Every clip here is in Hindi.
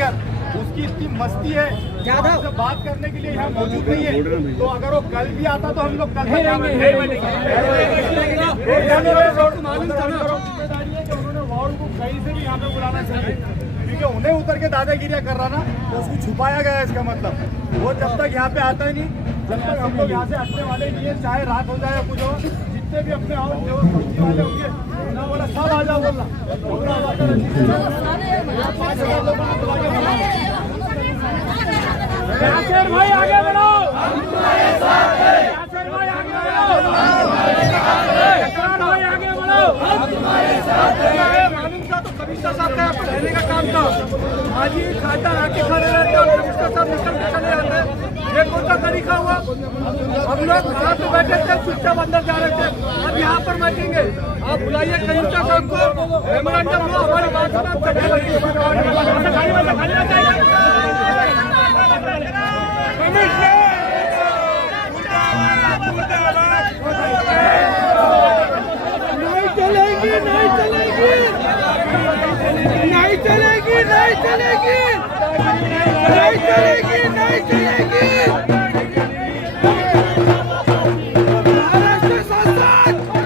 कर उसकी इतनी मस्ती है हमसे बात करने के लिए यहाँ मौजूद नहीं है। तो अगर वो कल भी आता तो हम लोग कल तक उन्होंने वार्ड को कहीं से भी यहाँ पे बुलाना चाहिए, क्योंकि उन्हें उतर के दादागिरियाँ कर रहा ना तो उसको छुपाया गया है। इसका मतलब वो जब तक यहाँ पे आता ही नहीं, जब तक हम लोग यहाँ से हटने वाले नहीं है, चाहे रात हो जाए या कुछ हो, जितने भी अपने और जो सब्जी वाले होंगे ना बोला सब आ जाओ बोलना। यासिर भाई आगे बढ़ो, यासिर भाई आगे बढ़ो, भाई आगे बढ़ो। मालूम था तो कमिश्नर साहब का रहने का काम था, आज ही खाता आके खड़े रहते और कमिश्नर साहब निकल के चले जाते। ये कौन सा तरीका हुआ? हम लोग साथ में बैठे थे, चुपचाप अंदर जा रहे थे, अब यहाँ पर बैठेंगे। आप बुलाइए कमिश्नर साहब को, मेमोरेंडम लो, हमारी बात नहीं चलेगी, नहीं चलेगी, नहीं चलेगी, नहीं चलेगी, नहीं चलेगी, नहीं चलेगी। महाराष्ट्र शासन नहीं चलेगी,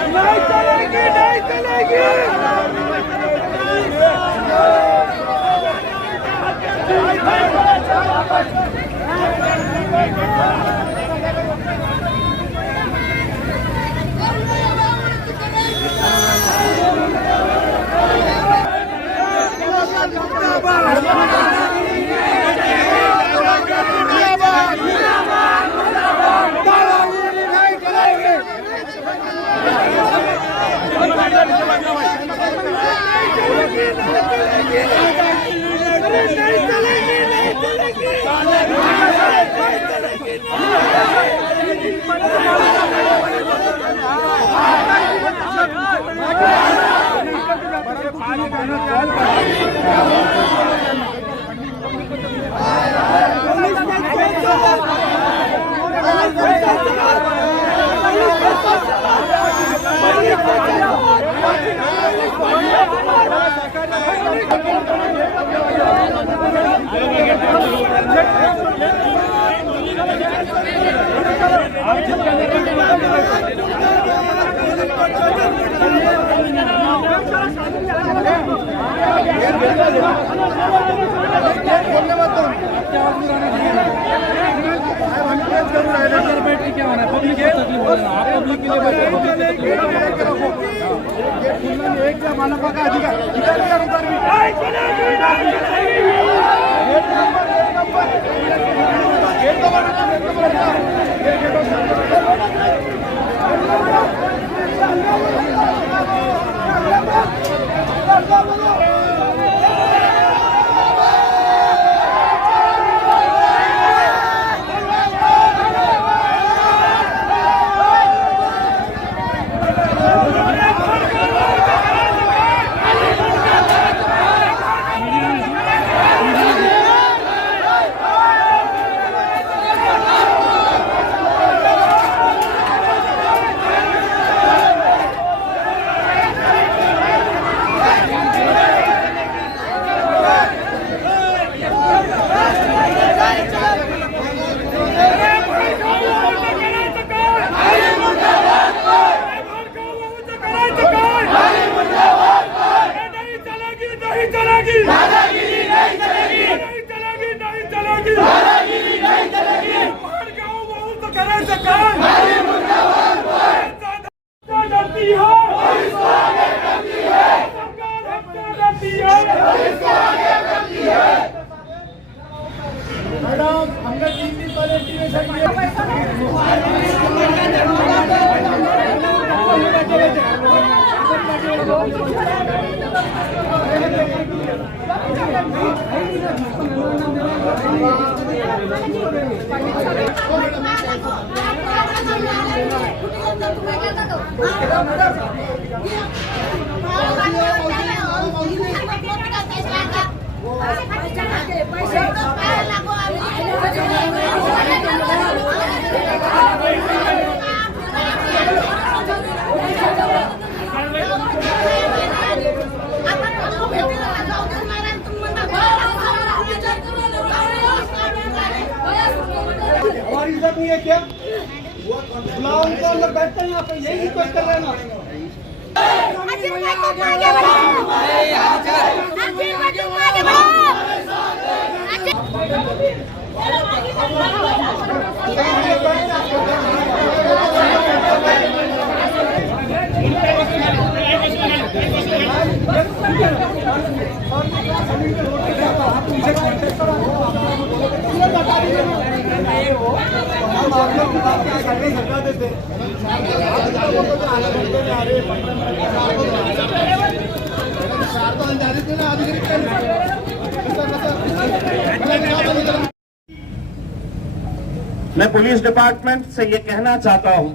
नहीं चलेगी, नहीं चलेगी। हमारी इज्जत नहीं है क्या? बुलाओ उनको, अंदर बैठते हैं यहाँ पे, यही रिक्वेस्ट कर रहे हैं ना। मैं पुलिस डिपार्टमेंट से ये कहना चाहता हूं,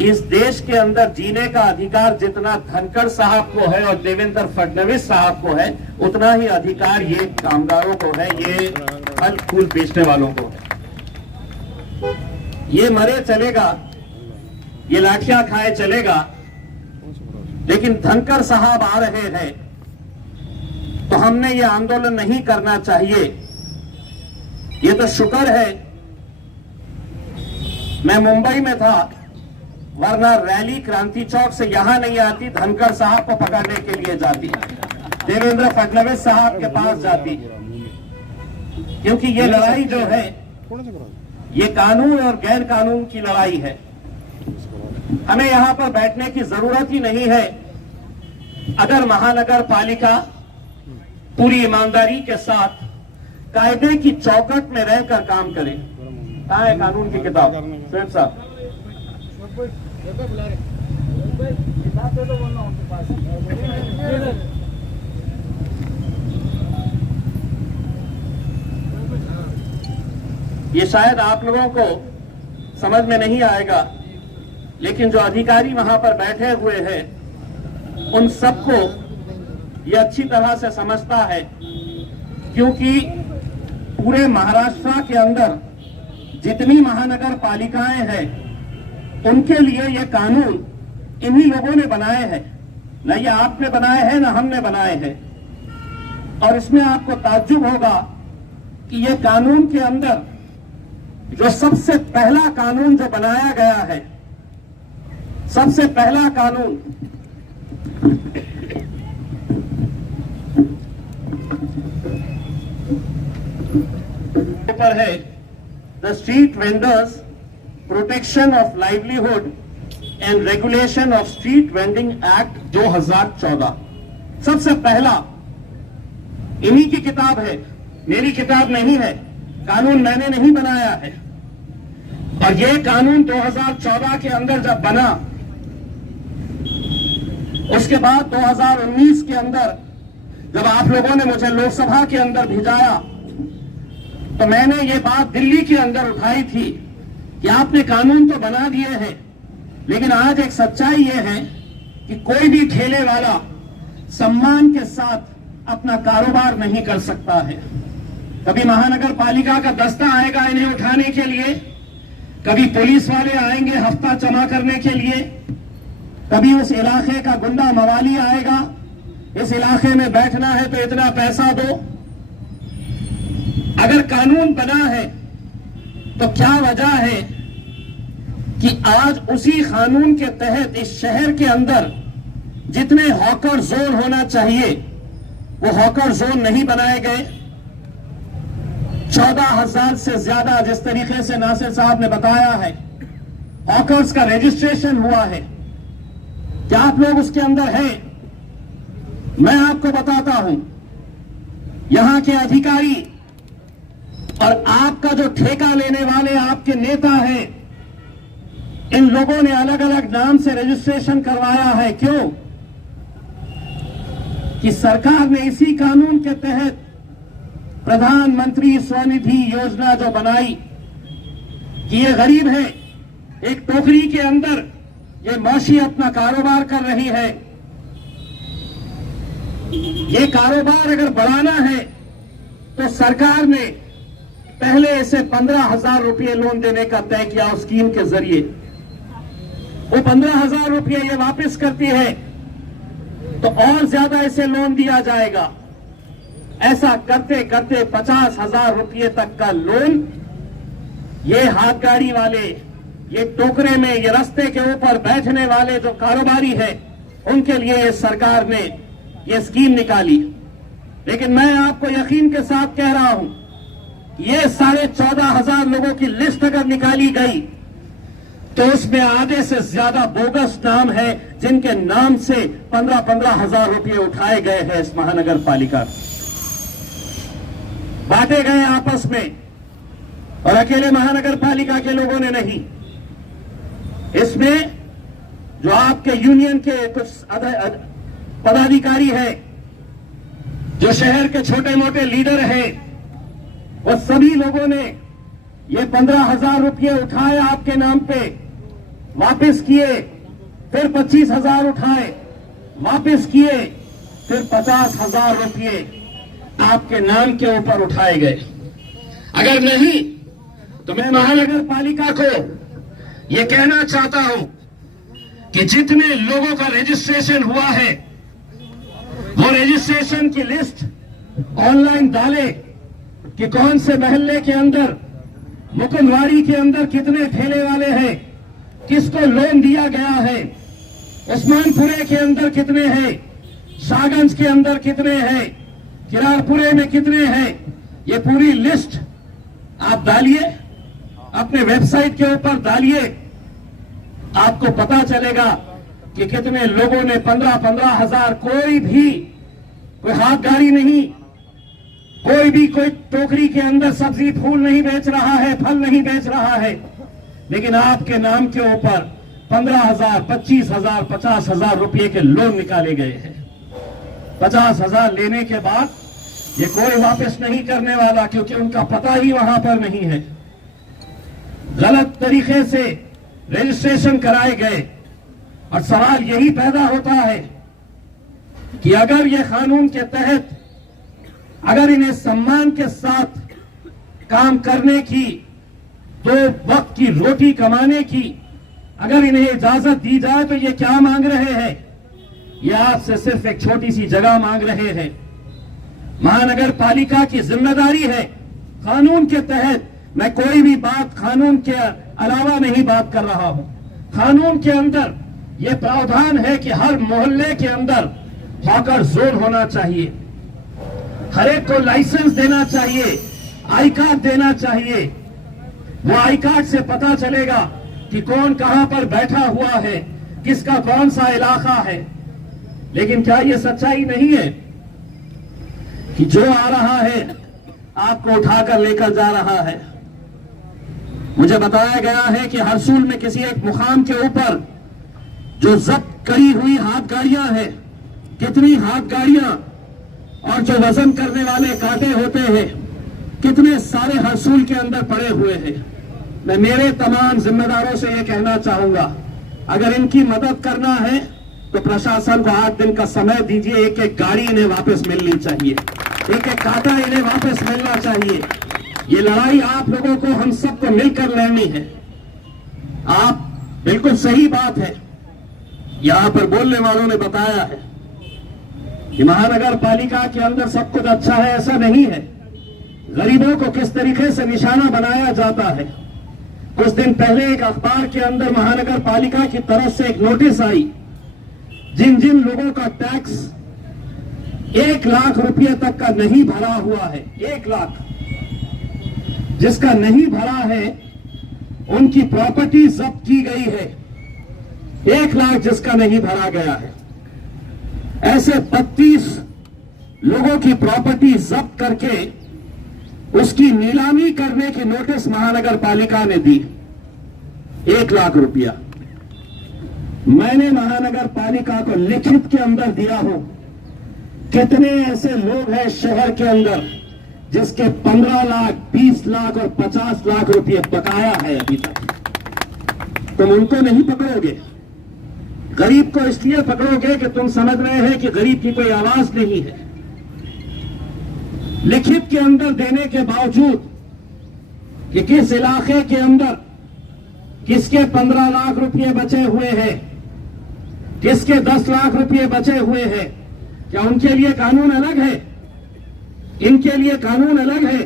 इस देश के अंदर जीने का अधिकार जितना धनखड़ साहब को है और देवेंद्र फडणवीस साहब को है, उतना ही अधिकार ये कामगारों को है, ये फल फूल बेचने वालों को है। ये मरे चलेगा, ये लाठियां खाए चलेगा, लेकिन धनखड़ साहब आ रहे हैं तो हमने ये आंदोलन नहीं करना चाहिए। ये तो शुक्र है मैं मुंबई में था, वरना रैली क्रांति चौक से यहां नहीं आती, धनखड़ साहब को पकड़ने के लिए जाती, देवेंद्र फडणवीस साहब के पास जाती, क्योंकि ये लड़ाई जो है ये कानून और गैर कानून की लड़ाई है। हमें यहां पर बैठने की जरूरत ही नहीं है अगर महानगर पालिका पूरी ईमानदारी के साथ कायदे की चौकट में रहकर काम करे। कहाँ है कानून की किताब? शेख साहब, ये शायद आप लोगों को समझ में नहीं आएगा, लेकिन जो अधिकारी वहां पर बैठे हुए हैं उन सबको ये अच्छी तरह से समझता है, क्योंकि पूरे महाराष्ट्र के अंदर जितनी महानगर पालिकाएं हैं उनके लिए ये कानून इन्हीं लोगों ने बनाए हैं, न ये आपने बनाए हैं न हमने बनाए हैं। और इसमें आपको ताज्जुब होगा कि ये कानून के अंदर जो सबसे पहला कानून जो बनाया गया है, सबसे पहला कानून पर है the street vendors protection of livelihood and regulation of street vending act 2014। सबसे पहला इन्हीं की किताब है, मेरी किताब नहीं है, कानून मैंने नहीं बनाया है। और यह कानून 2014 के अंदर जब बना, उसके बाद 2019 के अंदर जब आप लोगों ने मुझे लोकसभा के अंदर भिजाया तो मैंने ये बात दिल्ली के अंदर उठाई थी कि आपने कानून तो बना दिए हैं, लेकिन आज एक सच्चाई ये है कि कोई भी ठेले वाला सम्मान के साथ अपना कारोबार नहीं कर सकता है। कभी महानगर पालिका का दस्ता आएगा इन्हें उठाने के लिए, कभी पुलिस वाले आएंगे हफ्ता जमा करने के लिए, कभी उस इलाके का गुंडा मवाली आएगा, इस इलाके में बैठना है तो इतना पैसा दो। अगर कानून बना है तो क्या वजह है कि आज उसी कानून के तहत इस शहर के अंदर जितने हॉकर जोन होना चाहिए वो हॉकर जोन नहीं बनाए गए। 14,000 से ज्यादा, जिस तरीके से नासिर साहब ने बताया है, हॉकर्स का रजिस्ट्रेशन हुआ है। क्या आप लोग उसके अंदर हैं? मैं आपको बताता हूं, यहां के अधिकारी और आपका जो ठेका लेने वाले आपके नेता हैं, इन लोगों ने अलग अलग नाम से रजिस्ट्रेशन करवाया है। क्यों? कि सरकार ने इसी कानून के तहत प्रधानमंत्री स्वनिधि योजना जो बनाई कि ये गरीब है, एक टोकरी के अंदर ये मौशी अपना कारोबार कर रही है। ये कारोबार अगर बढ़ाना है तो सरकार ने पहले इसे 15,000 रुपये लोन देने का तय किया उस स्कीम के जरिए। वो 15,000 रुपये ये वापस करती है तो और ज्यादा इसे लोन दिया जाएगा। ऐसा करते करते 50,000 रुपये तक का लोन ये हाथ गाड़ी वाले, ये टोकरे में, ये रास्ते के ऊपर बैठने वाले जो कारोबारी है, उनके लिए ये सरकार ने ये स्कीम निकाली। लेकिन मैं आपको यकीन के साथ कह रहा हूं, ये 14,500 लोगों की लिस्ट अगर निकाली गई तो उसमें आधे से ज्यादा बोगस नाम है जिनके नाम से 15,000 रुपये उठाए गए हैं इस महानगर पालिका, बांटे गए आपस में, और अकेले महानगर पालिका के लोगों ने नहीं। इसमें जो आपके यूनियन के कुछ पदाधिकारी हैं, जो शहर के छोटे मोटे लीडर हैं, वो सभी लोगों ने ये 15,000 रुपये उठाए आपके नाम पे, वापस किए, फिर 25,000 उठाए, वापस किए, फिर 50,000 रुपये आपके नाम के ऊपर उठाए गए। अगर नहीं तो मैं महानगर पालिका को यह कहना चाहता हूं कि जितने लोगों का रजिस्ट्रेशन हुआ है वो रजिस्ट्रेशन की लिस्ट ऑनलाइन डाले कि कौन से मोहल्ले के अंदर, मुकुंदवाड़ी के अंदर कितने ठेले वाले हैं, किसको लोन दिया गया है, उस्मानपुरे के अंदर कितने हैं, शाहगंज के अंदर कितने हैं, किरारपुरे में कितने हैं। ये पूरी लिस्ट आप डालिए, अपने वेबसाइट के ऊपर डालिए, आपको पता चलेगा कि कितने लोगों ने 15,000 कोई हाथ गाड़ी नहीं, कोई टोकरी के अंदर सब्जी फूल नहीं बेच रहा है, फल नहीं बेच रहा है, लेकिन आपके नाम के ऊपर 15,000, 25,000, 50,000 रुपये के लोन निकाले गए हैं। 50,000 लेने के बाद ये कोई वापस नहीं करने वाला, क्योंकि उनका पता ही वहां पर नहीं है। गलत तरीके से रजिस्ट्रेशन कराए गए, और सवाल यही पैदा होता है कि अगर ये कानून के तहत, अगर इन्हें सम्मान के साथ काम करने की, दो वक्त की रोटी कमाने की अगर इन्हें इजाजत दी जाए, तो ये क्या मांग रहे हैं? ये आपसे सिर्फ एक छोटी सी जगह मांग रहे हैं। महानगर पालिका की जिम्मेदारी है, कानून के तहत, मैं कोई भी बात कानून के अलावा नहीं बात कर रहा हूं, कानून के अंदर यह प्रावधान है कि हर मोहल्ले के अंदर हॉकर जोन होना चाहिए, हर एक को लाइसेंस देना चाहिए, आई कार्ड देना चाहिए। वो आई कार्ड से पता चलेगा कि कौन कहां पर बैठा हुआ है, किसका कौन सा इलाका है। लेकिन क्या यह सच्चाई नहीं है कि जो आ रहा है आपको उठाकर लेकर जा रहा है? मुझे बताया गया है कि हरसूल में किसी एक मुकाम के ऊपर जो जब्त करी हुई हाथ गाड़ियां हैं, कितनी हाथ गाड़ियां और जो वजन करने वाले कांटे होते हैं, कितने सारे हरसूल के अंदर पड़े हुए हैं। मैं मेरे तमाम जिम्मेदारों से यह कहना चाहूंगा, अगर इनकी मदद करना है तो प्रशासन को 8 दिन का समय दीजिए। एक एक गाड़ी इन्हें वापस मिलनी चाहिए, एक एक कांटा इन्हें वापस मिलना चाहिए। ये लड़ाई आप लोगों को, हम सबको मिलकर लड़नी है। आप बिल्कुल सही बात है, यहां पर बोलने वालों ने बताया है कि महानगर पालिका के अंदर सब कुछ अच्छा है, ऐसा नहीं है। गरीबों को किस तरीके से निशाना बनाया जाता है। कुछ दिन पहले एक अखबार के अंदर महानगर पालिका की तरफ से एक नोटिस आई, जिन जिन लोगों का टैक्स 1 लाख रुपए तक का नहीं भरा हुआ है, 1 लाख जिसका नहीं भरा है, उनकी प्रॉपर्टी जब्त की गई है। 1 लाख जिसका नहीं भरा गया है, ऐसे 32 लोगों की प्रॉपर्टी जब्त करके उसकी नीलामी करने की नोटिस महानगर पालिका ने दी। 1 लाख रुपया मैंने महानगर पालिका को लिखित के अंदर दिया हूं। कितने ऐसे लोग हैं शहर के अंदर जिसके 15 लाख, 20 लाख और 50 लाख रुपये बकाया है अभी तक? तुम उनको नहीं पकड़ोगे, गरीब को इसलिए पकड़ोगे कि तुम समझ रहे हैं कि गरीब की कोई आवाज नहीं है। लिखित के अंदर देने के बावजूद कि किस इलाके के अंदर किसके 15 लाख रुपए बचे हुए हैं, किसके 10 लाख रुपए बचे हुए हैं, क्या उनके लिए कानून अलग है? इनके लिए कानून अलग है।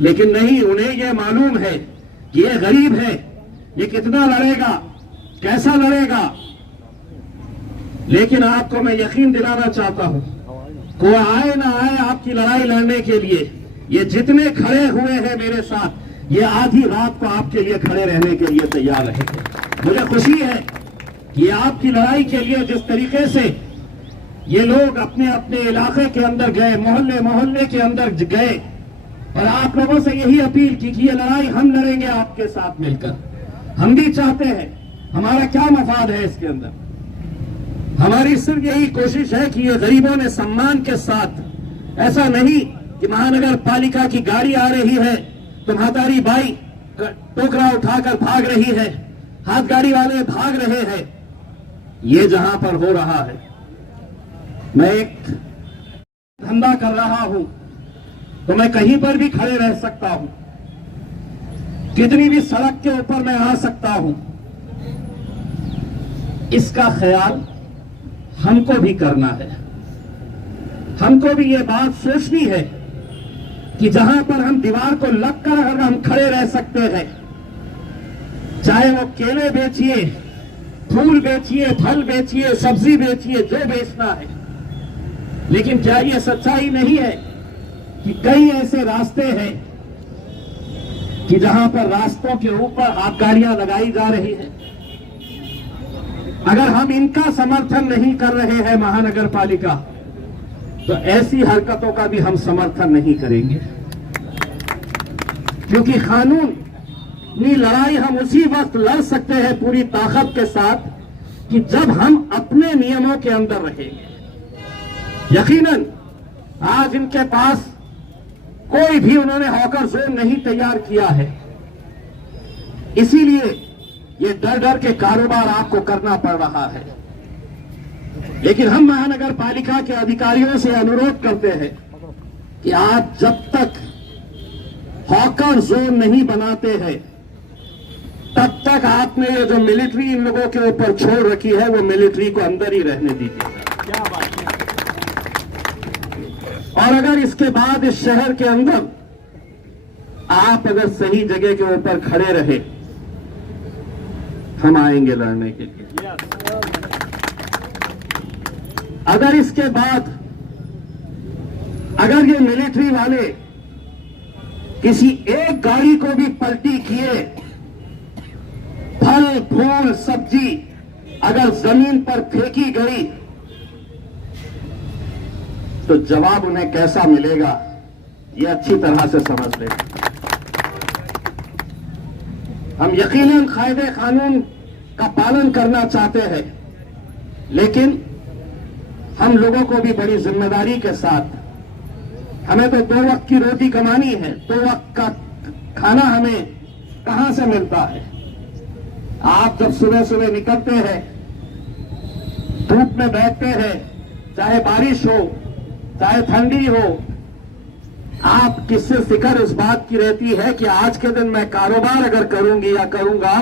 लेकिन नहीं, उन्हें यह मालूम है कि यह गरीब है, ये कितना लड़ेगा, कैसा लड़ेगा। लेकिन आपको मैं यकीन दिलाना चाहता हूं, कोई आए ना आए आपकी लड़ाई लड़ने के लिए, ये जितने खड़े हुए हैं मेरे साथ, ये आधी रात को आपके लिए खड़े रहने के लिए तैयार रहेंगे। मुझे खुशी है कि आपकी लड़ाई के लिए जिस तरीके से ये लोग अपने अपने इलाके के अंदर गए, मोहल्ले मोहल्ले के अंदर गए, और आप लोगों से यही अपील की कि ये लड़ाई हम लड़ेंगे आपके साथ मिलकर। हम भी चाहते हैं, हमारा क्या मफाद है इसके अंदर, हमारी सिर्फ यही कोशिश है कि ये गरीबों ने सम्मान के साथ, ऐसा नहीं कि महानगर पालिका की गाड़ी आ रही है तो महातारी बाई टोकरा उठाकर भाग रही है, हाथ गाड़ी वाले भाग रहे हैं। ये जहां पर हो रहा है, मैं एक धंधा कर रहा हूं तो मैं कहीं पर भी खड़े रह सकता हूं, कितनी भी सड़क के ऊपर मैं आ सकता हूं। इसका ख्याल हमको भी करना है। हमको भी ये बात सोचनी है कि जहां पर हम दीवार को लगकर अगर हम खड़े रह सकते हैं, चाहे वो केले बेचिए, फूल बेचिए, फल बेचिए, सब्जी बेचिए, जो बेचना है, लेकिन क्या ये सच्चाई नहीं है कि कई ऐसे रास्ते हैं कि जहां पर रास्तों के ऊपर हाथ गाड़ियां लगाई जा रही है। अगर हम इनका समर्थन नहीं कर रहे हैं महानगर पालिका, तो ऐसी हरकतों का भी हम समर्थन नहीं करेंगे, क्योंकि कानूनी लड़ाई हम उसी वक्त लड़ सकते हैं पूरी ताकत के साथ कि जब हम अपने नियमों के अंदर रहेंगे। यकीनन आज इनके पास कोई भी उन्होंने हॉकर जोन नहीं तैयार किया है, इसीलिए ये डर डर के कारोबार आपको करना पड़ रहा है। लेकिन हम महानगर पालिका के अधिकारियों से अनुरोध करते हैं कि आप जब तक हॉकर जोन नहीं बनाते हैं, तब तक आपने ये जो मिलिट्री इन लोगों के ऊपर छोड़ रखी है, वो मिलिट्री को अंदर ही रहने दीजिए। और अगर इसके बाद इस शहर के अंदर आप अगर सही जगह के ऊपर खड़े रहे, हम आएंगे लड़ने के लिए। अगर इसके बाद अगर ये मिलिट्री वाले किसी एक गाड़ी को भी पलटी किए, फल फूल सब्जी अगर जमीन पर फेंकी गई, तो जवाब उन्हें कैसा मिलेगा ये अच्छी तरह से समझ लें। हम यकीनन कायदे कानून का पालन करना चाहते हैं, लेकिन हम लोगों को भी बड़ी जिम्मेदारी के साथ, हमें तो 2 वक्त की रोटी कमानी है, 2 वक्त का खाना हमें कहां से मिलता है। आप जब सुबह सुबह निकलते हैं, धूप में बैठते हैं, चाहे बारिश हो चाहे ठंडी हो, आप किससे फिक्र इस बात की रहती है कि आज के दिन मैं कारोबार अगर करूंगी या करूंगा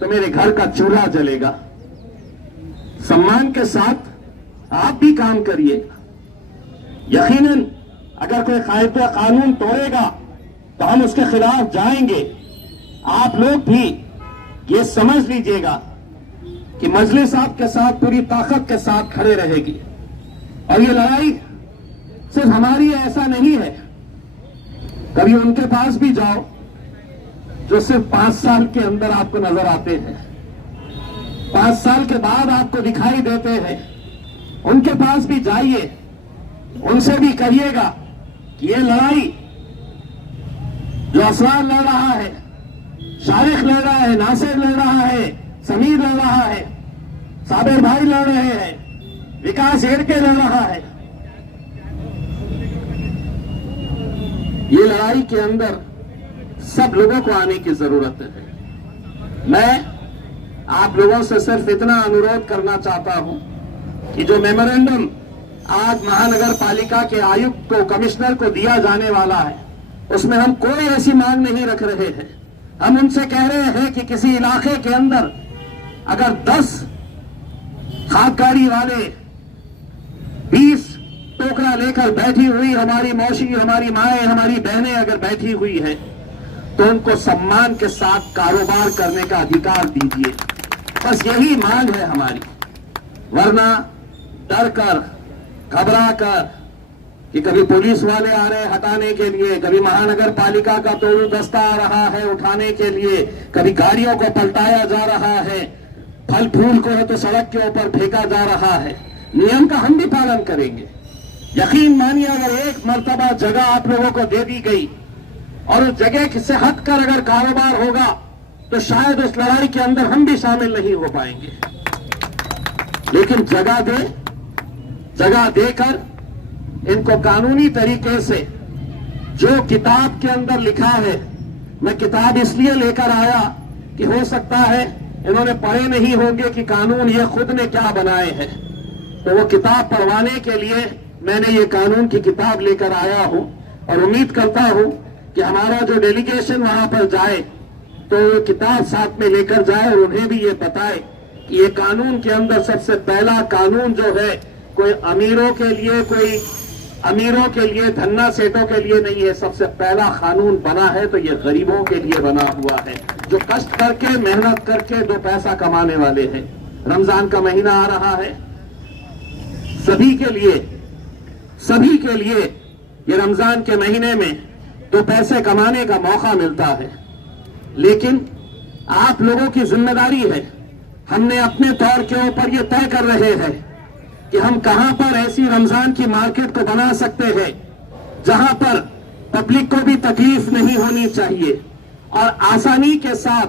तो मेरे घर का चूल्हा जलेगा। सम्मान के साथ आप भी काम करिए। यकीनन अगर कोई कायदा कानून तोड़ेगा तो हम उसके खिलाफ जाएंगे। आप लोग भी ये समझ लीजिएगा कि मजलिस आपके साथ पूरी ताकत के साथ खड़े रहेगी। और ये लड़ाई सिर्फ हमारी है ऐसा नहीं है। कभी उनके पास भी जाओ जो सिर्फ 5 साल के अंदर आपको नजर आते हैं, 5 साल के बाद आपको दिखाई देते हैं, उनके पास भी जाइए, उनसे भी कहिएगा कि ये लड़ाई जो असरार लड़ रहा है, शारिक लड़ रहा है, नासिर लड़ रहा है, समीर लड़ रहा है, साबिर भाई लड़ रहे हैं, विकास हेड़के लड़ रहा है, ये लड़ाई के अंदर सब लोगों को आने की जरूरत है। मैं आप लोगों से सिर्फ इतना अनुरोध करना चाहता हूं कि जो मेमोरेंडम आज महानगर पालिका के आयुक्त को, कमिश्नर को दिया जाने वाला है, उसमें हम कोई ऐसी मांग नहीं रख रहे हैं। हम उनसे कह रहे हैं कि किसी इलाके के अंदर अगर 10 खाक गाड़ी वाले 20 टोकरा लेकर बैठी हुई हमारी मौसी, हमारी माएं, हमारी बहनें अगर बैठी हुई है, तो उनको सम्मान के साथ कारोबार करने का अधिकार दीजिए। बस यही मांग है हमारी। वरना डर कर, घबरा कर कि कभी पुलिस वाले आ रहे हैं हटाने के लिए, कभी महानगर पालिका का तोड़ू दस्ता आ रहा है उठाने के लिए, कभी गाड़ियों को पलटाया जा रहा है, फल फूल को है तो सड़क के ऊपर फेंका जा रहा है। नियम का हम भी पालन करेंगे। यकीन मानिए, अगर एक मर्तबा जगह आप लोगों को दे दी गई और उस जगह से हटकर अगर कारोबार होगा तो शायद उस लड़ाई के अंदर हम भी शामिल नहीं हो पाएंगे। लेकिन जगह देकर इनको कानूनी तरीके से, जो किताब के अंदर लिखा है, मैं किताब इसलिए लेकर आया कि हो सकता है इन्होंने पढ़े नहीं होंगे कि कानून ये खुद ने क्या बनाए हैं, तो वो किताब पढ़वाने के लिए मैंने ये कानून की किताब लेकर आया हूं। और उम्मीद करता हूं कि हमारा जो डेलीगेशन वहां पर जाए तो वो किताब साथ में लेकर जाए और उन्हें भी ये बताए कि ये कानून के अंदर सबसे पहला कानून जो है कोई अमीरों के लिए, धन्ना सेठों के लिए नहीं है। सबसे पहला कानून बना है तो ये गरीबों के लिए बना हुआ है, जो कष्ट करके, मेहनत करके 2 पैसा कमाने वाले हैं। रमजान का महीना आ रहा है, सभी के लिए ये रमजान के महीने में 2 पैसे कमाने का मौका मिलता है। लेकिन आप लोगों की जिम्मेदारी है, हमने अपने तौर के ऊपर ये तय कर रहे हैं कि हम कहां पर ऐसी रमजान की मार्केट को बना सकते हैं जहां पर पब्लिक को भी तकलीफ नहीं होनी चाहिए और आसानी के साथ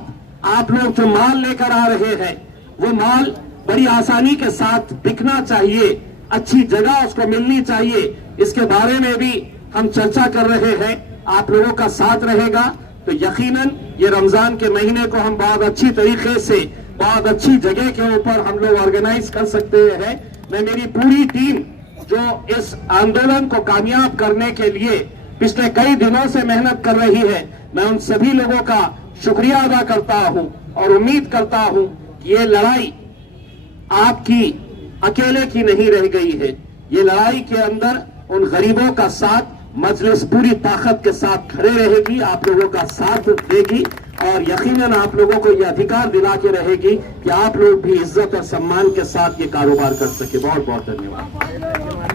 आप लोग जो माल लेकर आ रहे हैं वो माल बड़ी आसानी के साथ बिकना चाहिए, अच्छी जगह उसको मिलनी चाहिए। इसके बारे में भी हम चर्चा कर रहे हैं। आप लोगों का साथ रहेगा तो यकीनन ये रमजान के महीने को हम बहुत अच्छी तरीके से, बहुत अच्छी जगह के ऊपर हम लोग ऑर्गेनाइज कर सकते हैं। मैं मेरी पूरी टीम जो इस आंदोलन को कामयाब करने के लिए पिछले कई दिनों से मेहनत कर रही है, मैं उन सभी लोगों का शुक्रिया अदा करता हूं और उम्मीद करता हूं कि ये लड़ाई आपकी अकेले की नहीं रह गई है। ये लड़ाई के अंदर उन गरीबों का साथ मजलिस पूरी ताकत के साथ खड़े रहेगी, आप लोगों का साथ देगी और यकीनन आप लोगों को यह अधिकार दिला के रहेगी कि आप लोग भी इज्जत और सम्मान के साथ ये कारोबार कर सके। बहुत बहुत धन्यवाद।